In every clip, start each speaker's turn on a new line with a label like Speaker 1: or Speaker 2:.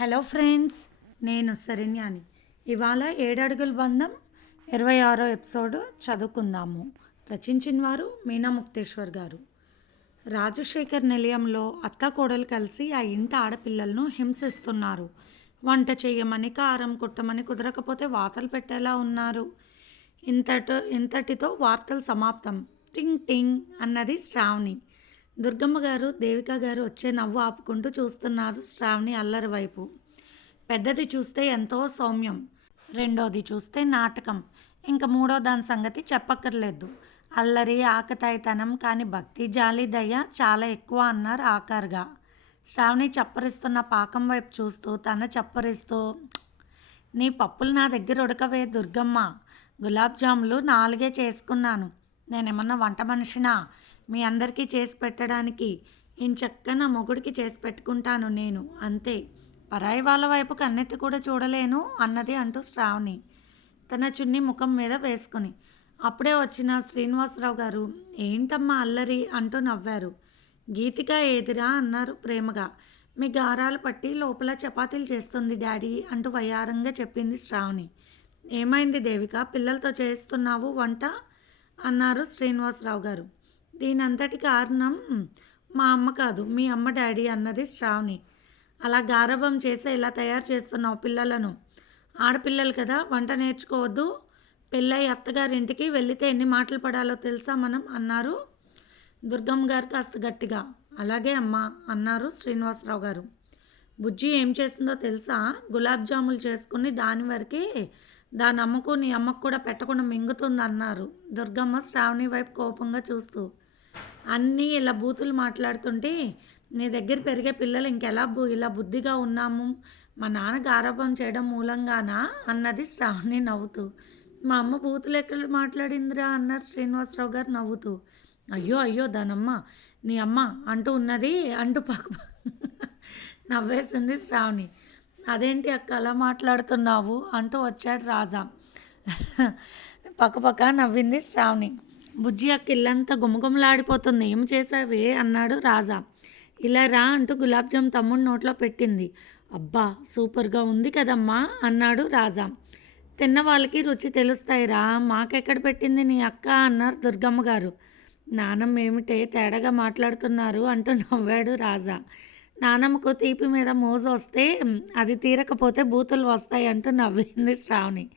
Speaker 1: Hello friends నేను సరిన్యాని ఇవాళ ఏడడుగుల బంధం ఇరవై ఆరో ఎపిసోడ్ చదువుకుందాము. రచించిన వారు మీనా ముక్తేశ్వర్ గారు. రాజశేఖర్ నిలయంలో అత్త కోడలు కలిసి ఆ ఇంటి ఆడపిల్లలను హింసిస్తున్నారు. వంట చేయమని కారం కుట్టమని కుదరకపోతే వార్తలు పెట్టేలా ఉన్నారు. ఇంతటి ఇంతటితో వార్తలు సమాప్తం. టింగ్ టింగ్ అన్నది శ్రావణి. దుర్గమ్మ గారు దేవిక గారు వచ్చే నవ్వు ఆపుకుంటూ చూస్తున్నారు శ్రావణి అల్లరి వైపు. పెద్దది చూస్తే ఎంతో సౌమ్యం రెండోది చూస్తే నాటకం. ఇంకా మూడో దాని సంగతి చెప్పక్కర్లేదు. అల్లరి ఆకతాయితనం కానీ భక్తి జాలి దయ చాలా ఎక్కువ అన్నారు ఆకారుగా శ్రావణి చప్పరిస్తున్న పాకం వైపు చూస్తూ తన చప్పరిస్తూ నీ పప్పులు నా దగ్గర ఉడకవే దుర్గమ్మ. గులాబ్ జాములు నాలుగే చేసుకున్నాను. నేనేమన్నా వంట మనిషినా? మీ అందరికీ చేసి పెట్టడానికి ఇంచక్క నా మొగుడికి చేసి పెట్టుకుంటాను నేను. అంతే. పరాయి వాళ్ళ వైపు కన్నెత్తి కూడా చూడలేను అన్నది అంటూ శ్రావణి తన చున్ని ముఖం మీద వేసుకుని. అప్పుడే వచ్చిన శ్రీనివాసరావు గారు ఏంటమ్మా అల్లరి? అంటూ నవ్వారు. గీతిక ఏదిరా? అన్నారు ప్రేమగా. మీ గారాలు పట్టి లోపల చపాతీలు చేస్తుంది డాడీ అంటూ వయారంగా చెప్పింది శ్రావణి. ఏమైంది దేవిక? పిల్లలతో చేస్తున్నావు వంట? అన్నారు శ్రీనివాసరావు గారు. దీనంతటి కారణం మా అమ్మ కాదు మీ అమ్మ డాడీ అన్నది శ్రావణి. అలా గారభం చేసే ఇలా తయారు చేస్తున్నావు పిల్లలను. ఆడపిల్లలు కదా వంట నేర్చుకోవద్దు. పెళ్ళై అత్తగారింటికి వెళితే ఎన్ని మాటలు పడాలో తెలుసా మనం? అన్నారు దుర్గమ్మ గారు కాస్త గట్టిగా. అలాగే అమ్మ అన్నారు శ్రీనివాసరావు గారు. బుజ్జి ఏం చేస్తుందో తెలుసా? గులాబ్ జాములు చేసుకుని దాని వరకే దాని అమ్మకు నీ అమ్మకు కూడా పెట్టకుండా మింగుతుంది అన్నారు దుర్గమ్మ శ్రావణి వైపు కోపంగా చూస్తూ. అన్నీ ఇలా బూతులు మాట్లాడుతుంటే నీ దగ్గర పెరిగే పిల్లలు ఇంకెలా బు ఇలా బుద్ధిగా ఉన్నాము? మా నాన్న గారాభం చేయడం మూలంగానా? అన్నది శ్రావణి నవ్వుతూ. మా అమ్మ బూతులు ఎక్కడ మాట్లాడిందిరా? అన్నారు శ్రీనివాసరావు గారు నవ్వుతూ. అయ్యో అయ్యో దానమ్మ నీ అమ్మ అంటూ ఉన్నది అంటూ పక్క నవ్వేసింది శ్రావణి. అదేంటి అక్క అలా మాట్లాడుతున్నావు? అంటూ వచ్చాడు రాజా. పక్కపక్క నవ్వింది శ్రావణి. బుజ్జి అక్క ఇల్లంతా గుమగుమలాడిపోతుంది. ఏం చేసావే అన్నాడు రాజా. ఇలా రా అంటూ గులాబ్ జామ్ తమ్ముడు నోట్లో పెట్టింది. అబ్బా సూపర్గా ఉంది కదమ్మా అన్నాడు రాజా. తిన్న వాళ్ళకి రుచి తెలుస్తాయిరా మాకెక్కడ పెట్టింది నీ అక్క? అన్నారు దుర్గమ్మ గారు. నానమ్మ ఏమిటే తేడాగా మాట్లాడుతున్నారు అంటూ నవ్వాడు రాజా. నానమ్మకు తీపి మీద మోజు వస్తే అది తీరకపోతే బూతులు వస్తాయి అంటూ నవ్వింది శ్రావణి.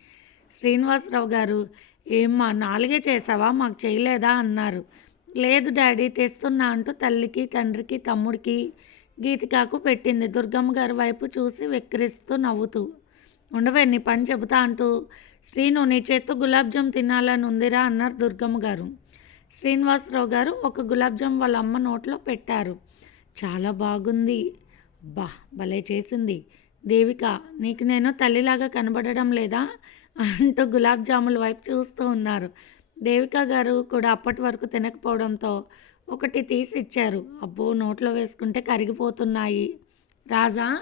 Speaker 1: శ్రీనివాసరావు గారు ఏమ్మా నాలుగే చేసావా? మాకు చేయలేదా? అన్నారు. లేదు డాడీ తెస్తున్నా అంటూ తల్లికి తండ్రికి తమ్ముడికి గీతికాకు పెట్టింది. దుర్గమ్మ గారి వైపు చూసి వెక్కిరిస్తూ నవ్వుతూ ఉండవే నీ పని చెబుతా అంటూ శ్రీను నీ చేత్తో గులాబ్ జామ్ తినాలని ఉందిరా అన్నారు దుర్గమ్మ గారు. శ్రీనివాసరావు గారు ఒక గులాబ్ జామ్ వాళ్ళ అమ్మ నోట్లో పెట్టారు. చాలా బాగుంది. బా భలే చేసింది. దేవిక నీకు నేను తల్లిలాగా కనబడడం లేదా? అంటూ గులాబ్ జాముల వైపు చూస్తూ ఉన్నారు. దేవిక గారు కూడా అప్పటి వరకు తినకపోవడంతో ఒకటి తీసి ఇచ్చారు. అబ్బో నోట్లో వేసుకుంటే కరిగిపోతున్నాయి. రాజా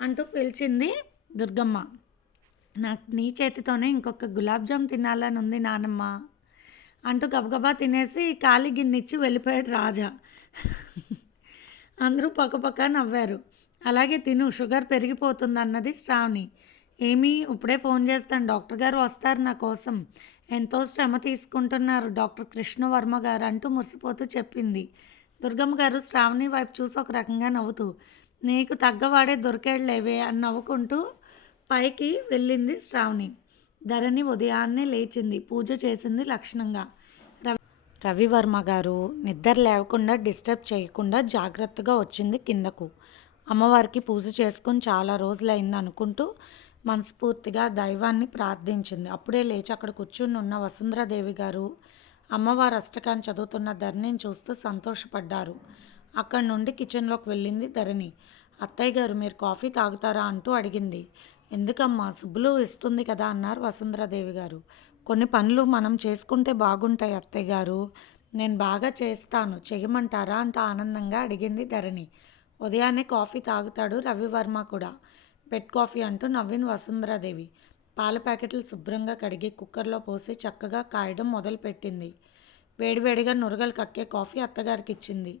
Speaker 1: అంటూ పిలిచింది దుర్గమ్మ. నాకు నీ చేతితోనే ఇంకొక గులాబ్ జామ్ తినాలని ఉంది నానమ్మ అంటూ గబగబా తినేసి ఖాళీ గిన్నెచ్చి వెళ్ళిపోయాడు రాజా. అందరూ పక్కపక్క నవ్వారు. అలాగే తిను షుగర్ పెరిగిపోతుంది అన్నది శ్రావణి. ఏమీ ఇప్పుడే ఫోన్ చేస్తాను. డాక్టర్ గారు వస్తారు నా కోసం. ఎంతో శ్రమ తీసుకుంటున్నారు డాక్టర్ కృష్ణవర్మ గారు అంటూ మురిసిపోతూ చెప్పింది. దుర్గమ్మ గారు శ్రావణి వైపు చూసి ఒక రకంగా నవ్వుతూ నీకు తగ్గవాడే దొరికేళ్ళేవే అని నవ్వుకుంటూ పైకి వెళ్ళింది శ్రావణి. ధరణి ఉదయాన్నే లేచింది. పూజ చేసింది లక్షణంగా. రవి రవివర్మ గారు నిద్ర లేవకుండా డిస్టర్బ్ చేయకుండా జాగ్రత్తగా వచ్చింది కిందకు. అమ్మవారికి పూజ చేసుకుని చాలా రోజులైంది అనుకుంటూ మనస్ఫూర్తిగా దైవాన్ని ప్రార్థించింది. అప్పుడే లేచి అక్కడ కూర్చుని ఉన్న వసుంధరాదేవి గారు అమ్మవారు అష్టకాన్ని చదువుతున్న ధరణిని చూస్తూ సంతోషపడ్డారు. అక్కడి నుండి కిచెన్లోకి వెళ్ళింది ధరణి. అత్తయ్య గారు మీరు కాఫీ తాగుతారా? అంటూ అడిగింది. ఎందుకమ్మా సుబ్బులు ఇస్తుంది కదా అన్నారు వసుంధరాదేవి గారు. కొన్ని పనులు మనం చేసుకుంటే బాగుంటాయి అత్తయ్య గారు. నేను బాగా చేస్తాను. చేయమంటారా? అంటూ ఆనందంగా అడిగింది ధరణి. ఉదయాన్నే కాఫీ తాగుతాడు రవివర్మ కూడా. పెట్ కాఫీ అంటూ నవ్వింది వసుంధరాదేవి. పాల ప్యాకెట్లు శుభ్రంగా కడిగి కుక్కర్లో పోసి చక్కగా కాయడం మొదలుపెట్టింది. వేడివేడిగా నురగలు కక్కే కాఫీ అత్తగారికి ఇచ్చింది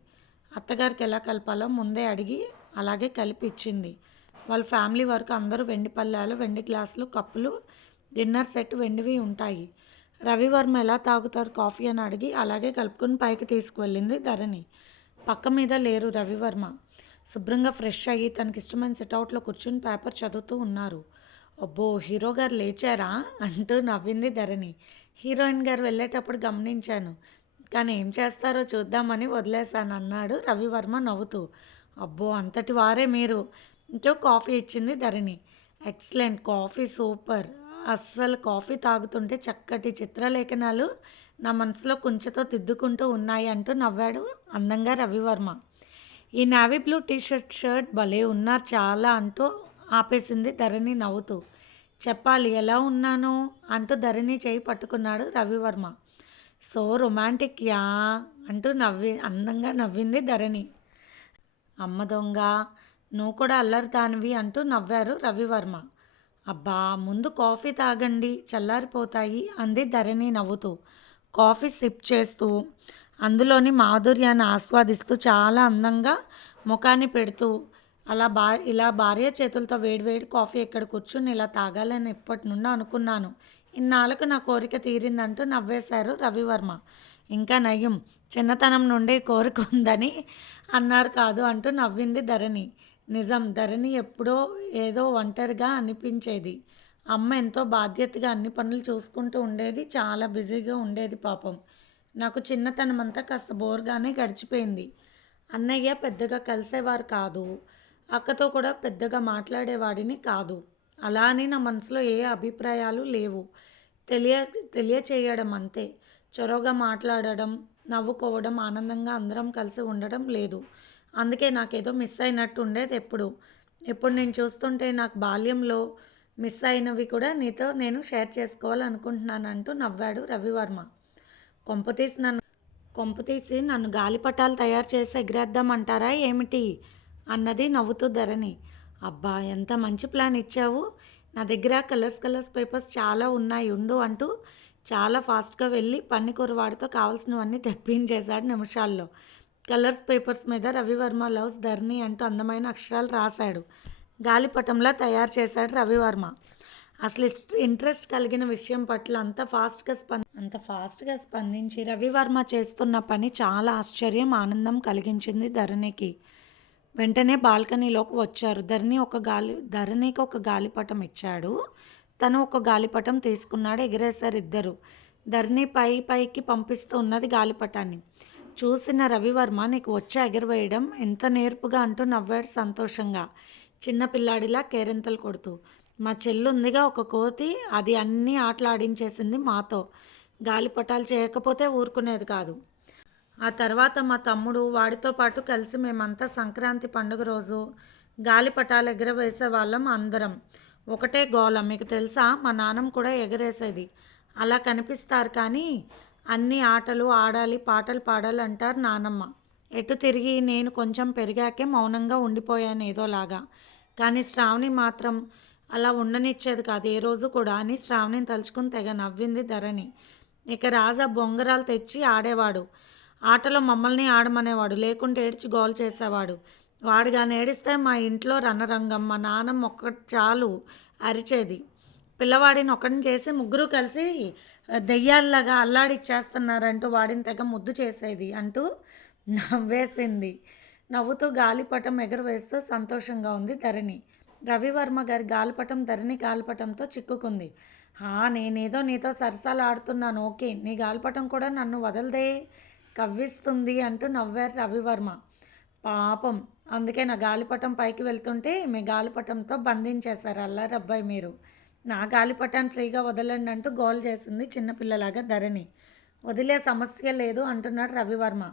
Speaker 1: అత్తగారికి ఎలా కలపాలో ముందే అడిగి అలాగే కలిపి ఇచ్చింది వాళ్ళ ఫ్యామిలీ వరకు అందరూ వెండి పళ్ళాలు వెండి గ్లాసులు కప్పులు డిన్నర్ సెట్ వెండివి ఉంటాయి. రవివర్మ ఎలా తాగుతారు కాఫీ అని అడిగి అలాగే కలుపుకొని పైకి తీసుకువెళ్ళింది ధరణి. పక్క మీద లేరు రవివర్మ. శుభ్రంగా ఫ్రెష్ అయ్యి తనకి ఇష్టమైన సిట్అవుట్లో కూర్చుని పేపర్ చదువుతూ ఉన్నారు. అబ్బో హీరో గారు లేచారా? అంటూ నవ్వింది ధరణి. హీరోయిన్ గారు వెళ్ళేటప్పుడు గమనించాను. కానీ ఏం చేస్తారో చూద్దామని వదిలేశాను అన్నాడు రవివర్మ నవ్వుతూ. అబ్బో అంతటి వారే మీరు. ఇంకో కాఫీ ఇచ్చింది ధరణి. Excellent coffee super. అస్సలు కాఫీ తాగుతుంటే చక్కటి చిత్రలేఖనాలు నా మనసులో కుంచెతో దిద్దుకుంటూ ఉన్నాయి అంటూ నవ్వాడు అందంగా రవివర్మ. ఈ నావీ బ్లూ టీషర్ట్ షర్ట్ భలే ఉన్నారు చాలా అంటూ ఆపేసింది ధరణి నవ్వుతూ. చెప్పాలి ఎలా ఉన్నాను? అంటూ ధరణి చేయి పట్టుకున్నాడు రవివర్మ. So romantic yeah? అంటూ నవ్వి అందంగా నవ్వింది ధరణి. అమ్మ దొంగ నువ్వు కూడా అల్లరి దానివి అంటూ నవ్వారు రవివర్మ. అబ్బా ముందు కాఫీ తాగండి చల్లారిపోతాయి అంది ధరణి నవ్వుతూ. కాఫీ సిప్ చేస్తూ అందులోని మాధుర్యాన్ని ఆస్వాదిస్తూ చాలా అందంగా ముఖాన్ని పెడుతూ అలా బా ఇలా భార్య చేతులతో వేడివేడి కాఫీ ఇక్కడ కూర్చుని ఇలా తాగాలని ఇప్పటి నుండి అనుకున్నాను. ఇన్నాళ్ళకు నా కోరిక తీరిందంటూ నవ్వేశారు రవివర్మ. ఇంకా నయం చిన్నతనం నుండి కోరిక ఉందని అన్నారు కాదు అంటూ నవ్వింది ధరణి. నిజం ధరణి ఎప్పుడో ఏదో ఒంటరిగా అనిపించేది. అమ్మ ఎంతో బాధ్యతగా అన్ని పనులు చూసుకుంటూ ఉండేది చాలా బిజీగా ఉండేది పాపం. నాకు చిన్నతనమంతా కాస్త బోర్గానే గడిచిపోయింది. అన్నయ్య పెద్దగా కలిసేవారు కాదు. అక్కతో కూడా పెద్దగా మాట్లాడేవాడిని కాదు. అలా అని నా మనసులో ఏ అభిప్రాయాలు లేవు. తెలియ తెలియచేయడం అంతే. చొరవగా మాట్లాడడం నవ్వుకోవడం ఆనందంగా అందరం కలిసి ఉండడం లేదు. అందుకే నాకేదో మిస్ అయినట్టు ఉండేది ఎప్పుడు. ఇప్పుడు నేను చూస్తుంటే నాకు బాల్యంలో మిస్ అయినవి కూడా నీతో నేను షేర్ చేసుకోవాలనుకుంటున్నాను అంటూ నవ్వాడు రవివర్మ. కొంపతీసి నన్ను కొంపతీసి నన్ను గాలిపటాలు తయారు చేసి ఎగిరేద్దామంటారా ఏమిటి? అన్నది నవ్వుతూ ధరణి. అబ్బా ఎంత మంచి ప్లాన్ ఇచ్చావు. నా దగ్గర కలర్స్ కలర్స్ పేపర్స్ చాలా ఉన్నాయి ఉండు అంటూ చాలా ఫాస్ట్గా వెళ్ళి పన్నికూర వాడితో కావాల్సినవన్నీ తెప్పించేశాడు నిమిషాల్లో. కలర్స్ పేపర్స్ మీద రవివర్మ లవ్స్ ధరణి అంటూ అందమైన అక్షరాలు రాశాడు. గాలిపటంలా తయారు చేశాడు రవివర్మ. అసలు ఇంట్రెస్ట్ కలిగిన విషయం పట్ల అంత ఫాస్ట్గా స్పంద అంత ఫాస్ట్గా స్పందించి రవివర్మ చేస్తున్న పని చాలా ఆశ్చర్యం ఆనందం కలిగించింది ధరణికి. వెంటనే బాల్కనీలోకి వచ్చారు. ధరణి ఒక గాలి ధరణికి ఒక గాలిపటం ఇచ్చాడు. తను ఒక గాలిపటం తీసుకున్నాడు ఎగిరేశారు ఇద్దరు. ధరణి పై పైకి పంపిస్తూ ఉన్నది గాలిపటాన్ని. చూసిన రవివర్మ నీకు వచ్చి ఎగరవేయడం ఎంత నేర్పుగా అంటూ నవ్వాడు సంతోషంగా. చిన్న పిల్లాడిలా కేరింతలు కొడుతూ. మా చెల్లుందిగా ఒక కోతి అది అన్నీ ఆటలాడించేసింది మాతో. గాలిపటాలు చేయకపోతే ఊరుకునేది కాదు. ఆ తర్వాత మా తమ్ముడు వాడితో పాటు కలిసి మేమంతా సంక్రాంతి పండుగ రోజు గాలిపటాలు ఎగరవేసే వాళ్ళం అందరం. ఒకటే గోళ మీకు తెలుసా? మా నాన్నం కూడా ఎగరేసేది. అలా కనిపిస్తారు కానీ అన్ని ఆటలు ఆడాలి పాటలు పాడాలి అంటారు నానమ్మ. ఎటు తిరిగి నేను కొంచెం పెరిగాకే మౌనంగా ఉండిపోయాను ఏదోలాగా. కానీ శ్రావణి మాత్రం అలా ఉండనిచ్చేది కాదు. ఏ రోజు కూడా అని శ్రావణిని తలుచుకుని తెగ నవ్వింది ధరణి. ఇక రాజా బొంగరాలు తెచ్చి ఆడేవాడు. ఆటలో మమ్మల్ని ఆడమనేవాడు. లేకుంటే ఏడ్చి గోల్ చేసేవాడు. వాడు కానీ ఏడిస్తే మా ఇంట్లో రణరంగం మా నాన్నమ్మ ఒక్కటి చాలు అరిచేది. పిల్లవాడిని ఒకటిని చేసి ముగ్గురు కలిసి దెయ్యాల్లాగా అల్లాడిచ్చేస్తున్నారంటూ వాడిని తెగ ముద్దు చేసేది అంటూ నవ్వేసింది. నవ్వుతూ గాలిపటం ఎగరవేస్తూ సంతోషంగా ఉంది ధరణి. రవివర్మ గారి గాలిపటం ధరణి గాలిపటంతో చిక్కుకుంది. హా నేనేదో నీతో సరసాలు ఆడుతున్నాను ఓకే నీ గాలిపటం కూడా నన్ను వదలదే కవ్విస్తుంది అంటూ నవ్వారు రవివర్మ. పాపం అందుకే నా గాలిపటం పైకి వెళ్తుంటే మీ గాలిపటంతో బంధించేశారు అల్లారు అబ్బాయి మీరు. నా గాలిపటాన్ని ఫ్రీగా వదలండి అంటూ గోల్ చేసింది చిన్నపిల్లలాగా ధరణి. వదిలే సమస్య లేదు అంటున్నాడు రవివర్మ.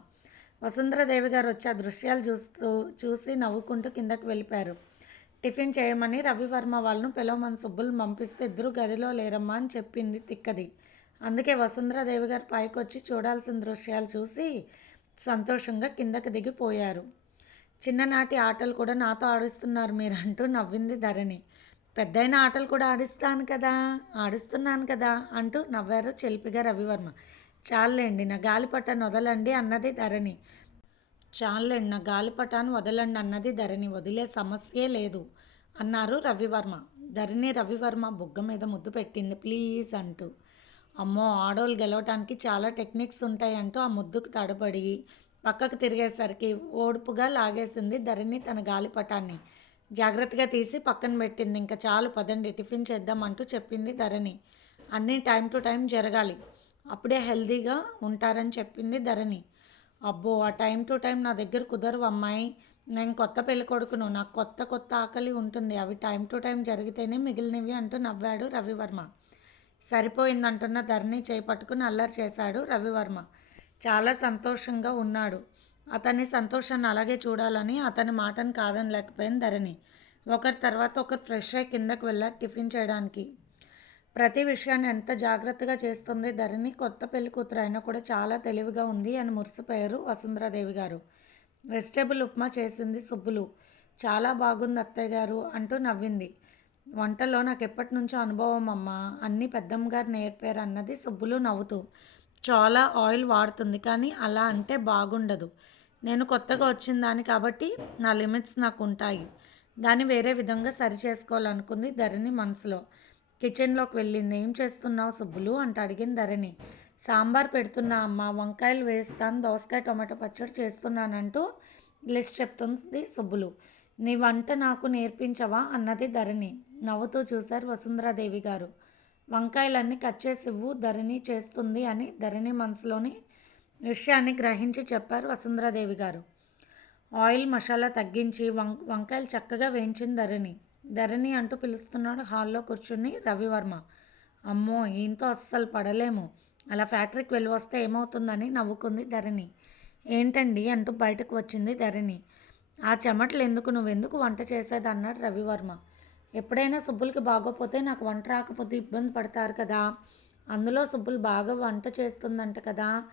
Speaker 1: వసుంధరదేవి గారు వచ్చి ఆ దృశ్యాలు చూస్తూ చూసి నవ్వుకుంటూ కిందకు వెళ్ళిపోయారు. టిఫిన్ చేయమని రవివర్మ వాళ్ళను పిలవమని సుబ్బులు పంపిస్తే ఇద్దరు గదిలో లేరమ్మా అని చెప్పింది తిక్కది. అందుకే వసుంధరాదేవి గారు పైకి వచ్చి చూడాల్సిన దృశ్యాలు చూసి సంతోషంగా కిందకి దిగిపోయారు. చిన్ననాటి ఆటలు కూడా నాతో ఆడిస్తున్నారు మీరంటూ నవ్వింది ధరణి. పెద్దయిన ఆటలు కూడా ఆడిస్తాను కదా ఆడిస్తున్నాను కదా అంటూ నవ్వారు చెల్పిగా రవివర్మ. చాలండి నా గాలిపట్ట వదలండి అన్నది ధరణి. చాలండి నా గాలిపటాన్ని వదలండి అన్నది ధరణి వదిలే సమస్యే లేదు అన్నారు రవివర్మ. ధరణి రవివర్మ బుగ్గ మీద ముద్దు పెట్టింది. ప్లీజ్ అంటూ. అమ్మో ఆడోళ్ళు గెలవటానికి చాలా టెక్నిక్స్ ఉంటాయంటూ ఆ ముద్దుకు తడబడి పక్కకు తిరిగేసరికి ఓడుపుగా లాగేసింది ధరణి తన గాలిపటాన్ని. జాగ్రత్తగా తీసి పక్కన పెట్టింది. ఇంకా చాలు పదండి టిఫిన్ చేద్దామంటూ చెప్పింది ధరణి. అన్నీ టైం టు టైం జరగాలి. అప్పుడే హెల్దీగా ఉంటారని చెప్పింది ధరణి. అబ్బో ఆ టైం టు టైం నా దగ్గర కుదరవు అమ్మాయి. నేను కొత్త పెళ్ళి కొడుకును. నాకు కొత్త కొత్త ఆకలి ఉంటుంది. అవి టైం టు టైం జరిగితేనే మిగిలినవి అంటూ నవ్వాడు రవివర్మ. సరిపోయిందంటున్న ధరణి చేపట్టుకుని అల్లరి చేశాడు రవివర్మ. చాలా సంతోషంగా ఉన్నాడు. అతని సంతోషాన్ని అలాగే చూడాలని అతని మాటను కాదని లేకపోయింది ధరణి. ఒకరి తర్వాత ఒకరు ఫ్రెష్ అయ్యి కిందకు వెళ్ళారు టిఫిన్ చేయడానికి. ప్రతి విషయాన్ని ఎంత జాగ్రత్తగా చేస్తుంది? ధరణి కొత్త పెళ్ళి కూతురు అయినా కూడా చాలా తెలివిగా ఉంది అని మురిసిపోయారు వసుంధరాదేవి గారు. వెజిటేబుల్ ఉప్మా చేసింది సుబ్బులు. చాలా బాగుంది అత్తయ్య గారు అంటూ నవ్వింది. వంటలో నాకు ఎప్పటి నుంచో అనుభవం అమ్మ. అన్నీ పెద్దమ్మ గారు నేర్పారు అన్నది సుబ్బులు నవ్వుతూ. చాలా ఆయిల్ వాడుతుంది కానీ అలా అంటే బాగుండదు. నేను కొత్తగా వచ్చిన దాని కాబట్టి నా లిమిట్స్ నాకు ఉంటాయి. దాన్ని వేరే విధంగా సరి చేసుకోవాలనుకుంది ధరణి మనసులో. కిచెన్లోకి వెళ్ళింది. ఏం చేస్తున్నావు సుబ్బులు? అంట అడిగింది ధరణి. సాంబార్ పెడుతున్నా అమ్మ వంకాయలు వేస్తాను దోసకాయ టొమాటో పచ్చడి చేస్తున్నానంటూ లిస్ట్ చెప్తుంది సుబ్బులు. నీ వంట నాకు నేర్పించవా? అన్నది ధరణి. నవ్వుతూ చూశారు వసుంధరాదేవి గారు. వంకాయలన్నీ కట్ చేసి ఇవ్వు ధరణి చేస్తుంది అని ధరణి మనసులోని విషయాన్ని గ్రహించి చెప్పారు వసుంధరాదేవి గారు. ఆయిల్ మసాలా తగ్గించి వం వంకాయలు చక్కగా వేయించింది ధరణి. ధరణి అంటూ పిలుస్తున్నాడు. హాల్లో కూర్చుని రవివర్మ. అమ్మో ఈయంతో అస్సలు పడలేము. అలా ఫ్యాక్టరీకి వెళ్ళి వస్తే ఏమవుతుందని నవ్వుకుంది ధరణి. ఏంటండి అంటూ బయటకు వచ్చింది ధరణి. ఆ చెమటలు ఎందుకు నువ్వెందుకు వంట చేసేది అన్నాడు రవివర్మ. ఎప్పుడైనా సుబ్బులకి బాగోపోతే నాకు వంట రాకపోతే ఇబ్బంది పడతారు కదా. అందులో సుబ్బులు బాగా వంట చేస్తుందంట కదా.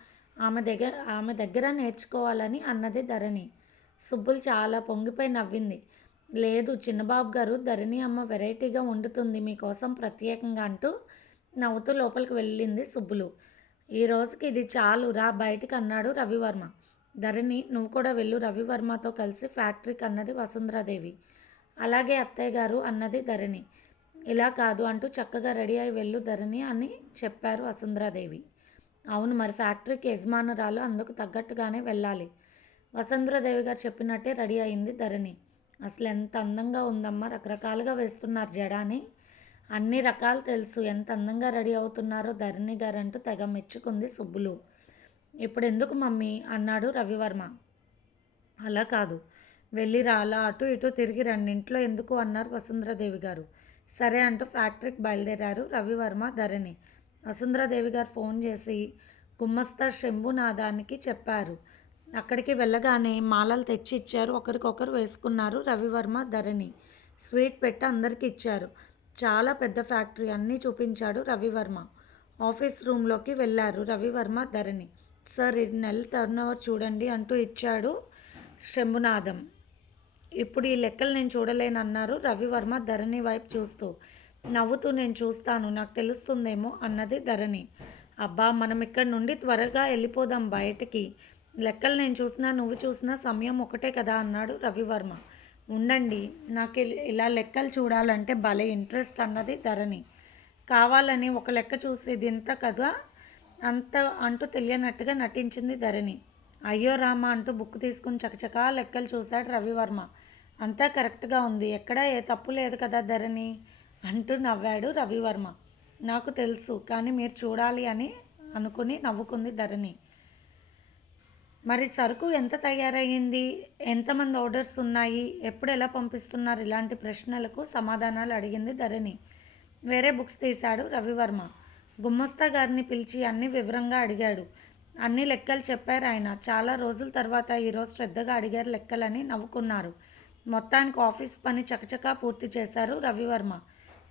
Speaker 1: ఆమె దగ్గర ఆమె దగ్గర నేర్చుకోవాలని అన్నది ధరణి. సుబ్బులు చాలా పొంగిపోయి నవ్వింది. లేదు చిన్నబాబు గారు ధరణి అమ్మ వెరైటీగా వండుతుంది మీకోసం ప్రత్యేకంగా అంటూ నవ్వుతూ లోపలికి వెళ్ళింది సుబ్బులు. ఈ రోజుకి ఇది చాలు రా బయటికి అన్నాడు రవివర్మ. ధరణి నువ్వు కూడా వెళ్ళు రవివర్మతో కలిసి ఫ్యాక్టరీకి అన్నది వసుంధరాదేవి. అలాగే అత్తయ్య గారు అన్నది ధరణి. ఇలా కాదు అంటూ చక్కగా రెడీ అయి వెళ్ళు ధరణి అని చెప్పారు వసుంధరాదేవి. అవును మరి ఫ్యాక్టరీకి యజమానురాలు అందుకు తగ్గట్టుగానే వెళ్ళాలి. వసుంధరాదేవి గారు చెప్పినట్టే రెడీ అయింది ధరణి. అసలు ఎంత అందంగా ఉందమ్మా రకరకాలుగా వేస్తున్నారు జడాని. అన్ని రకాలు తెలుసు. ఎంత అందంగా రెడీ అవుతున్నారో ధరణి గారు అంటూ తెగ మెచ్చుకుంది సుబ్బులు. ఇప్పుడు ఎందుకు మమ్మీ? అన్నాడు రవివర్మ. అలా కాదు. వెళ్ళి రాలా అటు ఇటు తిరిగి రెండింట్లో ఎందుకు? అన్నారు వసుంధరాదేవి గారు. సరే అంటూ ఫ్యాక్టరీకి బయలుదేరారు రవివర్మ ధరణి. వసుంధరాదేవి గారు ఫోన్ చేసి గుమ్మస్తా శంభునాథానికి చెప్పారు. అక్కడికి వెళ్ళగానే మాలలు తెచ్చి ఇచ్చారు ఒకరికొకరు వేసుకున్నారు రవివర్మ ధరణి. స్వీట్ పెట్టి అందరికి ఇచ్చారు. చాలా పెద్ద ఫ్యాక్టరీ అన్నీ చూపించాడు రవివర్మ. ఆఫీస్ రూమ్లోకి వెళ్ళారు రవివర్మ ధరణి. సార్ ఈ నెల టర్న్ ఓవర్ చూడండి అంటూ ఇచ్చాడు శంభునాథం. ఇప్పుడు ఈ లెక్కలు నేను చూడలేనన్నారు రవివర్మ ధరణి వైపు చూస్తూ. నవ్వుతూ నేను చూస్తాను నాకు తెలుస్తుందేమో అన్నది ధరణి. అబ్బా మనం ఇక్కడ నుండి త్వరగా వెళ్ళిపోదాం బయటికి. లెక్కలు నేను చూసినా నువ్వు చూసినా సమయం ఒకటే కదా అన్నాడు రవివర్మ. ఉండండి నాకు ఇలా లెక్కలు చూడాలంటే భలే ఇంట్రెస్ట్ అన్నది ధరణి. కావాలని ఒక లెక్క చూసి ఇది ఇంత కదా? అంత అంటూ తెలియనట్టుగా నటించింది ధరణి. అయ్యో రామ అంటూ బుక్ తీసుకుని చకచకా లెక్కలు చూశాడు రవివర్మ. అంతా కరెక్ట్గా ఉంది. ఎక్కడా ఏ తప్పు లేదు కదా ధరణి? అంటూ నవ్వాడు రవివర్మ. నాకు తెలుసు కానీ మీరు చూడాలి అని అనుకుని నవ్వుకుంది ధరణి. మరి సరుకు ఎంత తయారయ్యింది? ఎంతమంది ఆర్డర్స్ ఉన్నాయి? ఎప్పుడు ఎలా పంపిస్తున్నారు? ఇలాంటి ప్రశ్నలకు సమాధానాలు అడిగింది ధరణి. వేరే బుక్స్ తీశాడు రవివర్మ. గుమ్మస్తా గారిని పిలిచి అన్ని వివరంగా అడిగాడు. అన్ని లెక్కలు చెప్పారు ఆయన. చాలా రోజుల తర్వాత ఈరోజు శ్రద్ధగా అడిగారు లెక్కలని నవ్వుకున్నారు. మొత్తానికి ఆఫీస్ పని చకచకా పూర్తి చేశారు రవివర్మ.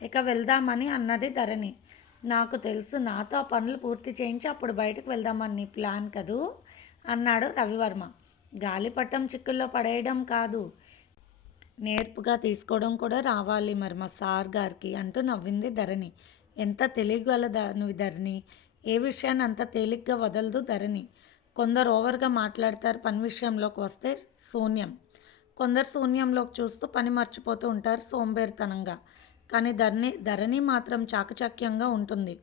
Speaker 1: ఇక వెళ్దామని అన్నది ధరణి. నాకు తెలుసు నాతో ఆ పనులు పూర్తి చేయించి అప్పుడు బయటకు వెళ్దామని ప్లాన్ కదూ? అన్నాడు రవివర్మ. గాలిపటం చిక్కుల్లో పడేయడం కాదు. నేర్పుగా తీసుకోవడం కూడా రావాలి మరి మా సార్ గారికి అంటూ నవ్వింది ధరణి. ఎంత తెలియగల నువ్వు ధరణి? ఏ విషయాన్ని అంత తేలిగ్గా వదలదు ధరణి? కొందరు ఓవర్గా మాట్లాడతారు పని విషయంలోకి వస్తే శూన్యం. కొందరు శూన్యంలోకి చూస్తూ పని మర్చిపోతూ ఉంటారు సోంబేరితనంగా. కానీ ధరణి ధరణి మాత్రం చాకచక్యంగా ఉంటుంది.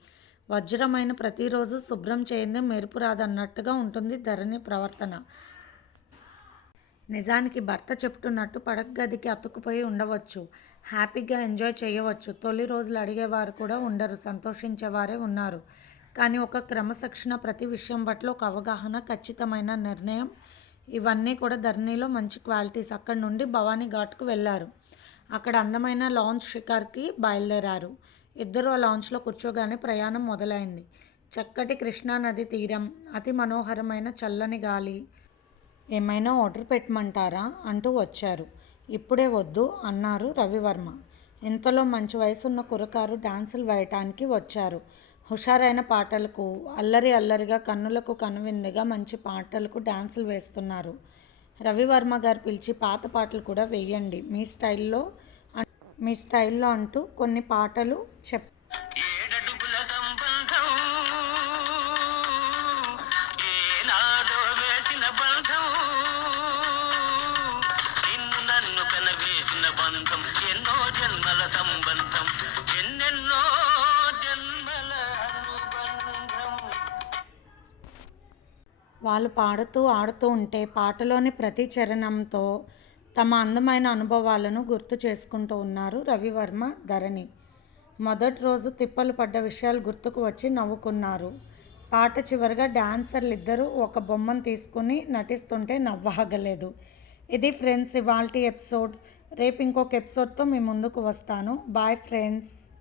Speaker 1: వజ్రమైన ప్రతిరోజు శుభ్రం చేయందే మెరుపు రాదన్నట్టుగా ఉంటుంది ధరణి ప్రవర్తన. నిజానికి భర్త చెప్తున్నట్టు పడక గదికి అతుక్కుపోయి ఉండవచ్చు. హ్యాపీగా ఎంజాయ్ చేయవచ్చు. తొలి రోజులు అడిగేవారు కూడా ఉండరు. సంతోషించేవారే ఉన్నారు. కానీ ఒక క్రమశిక్షణ ప్రతి విషయం పట్ల ఒక అవగాహన ఖచ్చితమైన నిర్ణయం ఇవన్నీ కూడా ధరణిలో మంచి క్వాలిటీస్. అక్కడి నుండి భవానీ ఘాట్కు వెళ్ళారు అక్కడ అందమైన లాంచ్ షికార్కి బయలుదేరారు. ఇద్దరు ఆ లాంచ్లో కూర్చోగానే ప్రయాణం మొదలైంది. చక్కటి కృష్ణా నది తీరం అతి మనోహరమైన చల్లని గాలి. ఏమైనా ఆర్డర్ పెట్టమంటారా? అంటూ వచ్చారు. ఇప్పుడే వద్దు అన్నారు రవివర్మ. ఇంతలో మంచి వయసున్న కురకారు డాన్సులు వేయటానికి వచ్చారు. హుషారైన పాటలకు అల్లరి అల్లరిగా కన్నులకు కనువిందుగా మంచి పాటలకు డాన్సులు వేస్తున్నారు. రవివర్మ గారు పిలిచి పాత పాటలు కూడా వేయండి. మీ స్టైల్లో మీ స్టైల్లో అంటూ కొన్ని పాటలు చెప్ వాళ్ళు పాడుతూ ఆడుతూ ఉంటే పాటలోని ప్రతి చరణంతో తమ అందమైన అనుభవాలను గుర్తు చేసుకుంటూ ఉన్నారు రవివర్మ ధరణి. మొదటి రోజు తిప్పలు పడ్డ విషయాలు గుర్తుకు వచ్చి నవ్వుకున్నారు. పాట చివరిగా డాన్సర్లు ఇద్దరు ఒక బొమ్మను తీసుకుని నటిస్తుంటే నవ్వాగలేదు. ఇది ఫ్రెండ్స్ ఇవాల్టి ఎపిసోడ్. రేపు ఇంకొక ఎపిసోడ్తో మీ ముందుకు వస్తాను. Bye friends.